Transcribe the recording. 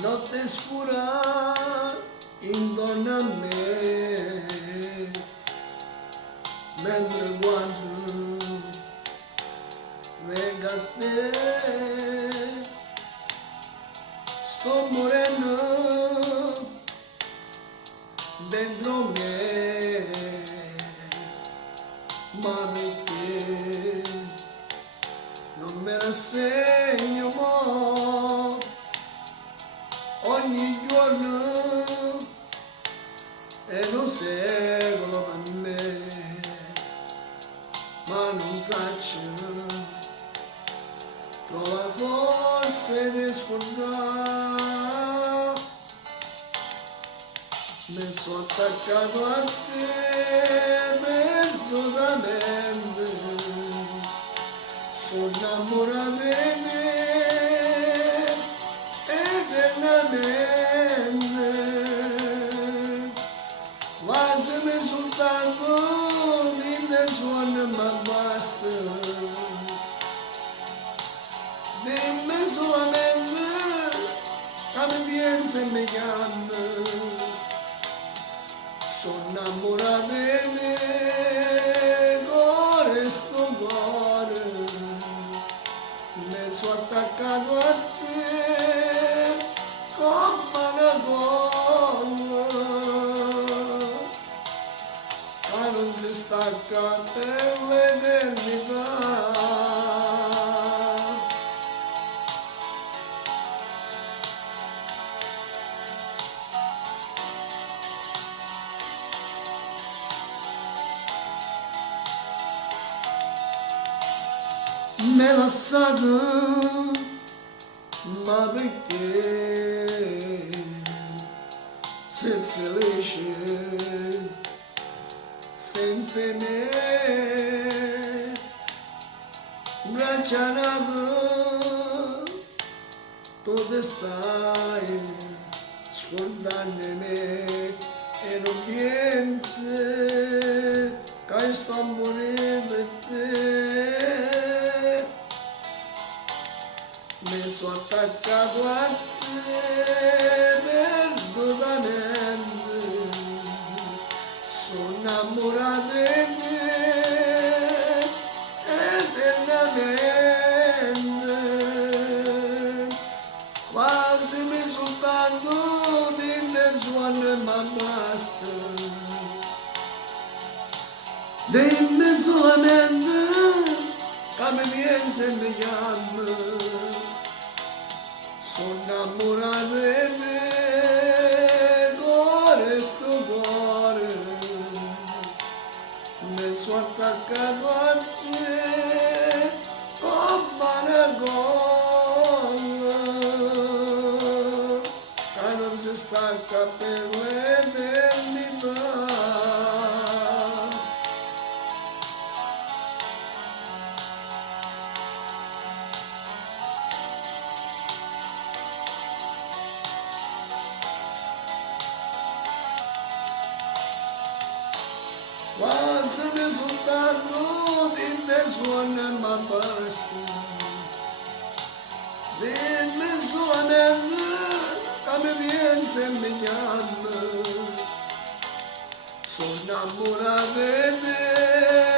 notte scura intorno a me, mentre guardo venga a te, sto morendo dentro me, ma perché non me rassegno mo ogni giorno e non seguo per me, ma non saccio trova forze di scordare, mi sono attaccato a te perdutamente, sono innamorato di te eternamente, quasi mi soltanto di suono ma basta, dimmi solamente che mi piensa e mi chiama, sono innamorato di te, cuore sto cuore, mi sono attaccato a te come una colla, ma non si stacca per l'eternità. Me l'ha lasciato, ma perché sei felice senza me, bracciato tu te stai scordando me e non pensi che sto a morire per te. Mi sono attaccato a te perdutamente, sono innamorato di te eternamente, quasi mi soltanto di te suono ma basta, dimmi solamente che mi piensa e mi chiama, sono innamorato di te, cuore sto cuore, mi sono attaccato a te come una colla, che non si stacca per l'eternità. Quasi mi soltanto di te suona ma basta, dimmi solamente che mi pensa e mi chiama, sono innamorato di te.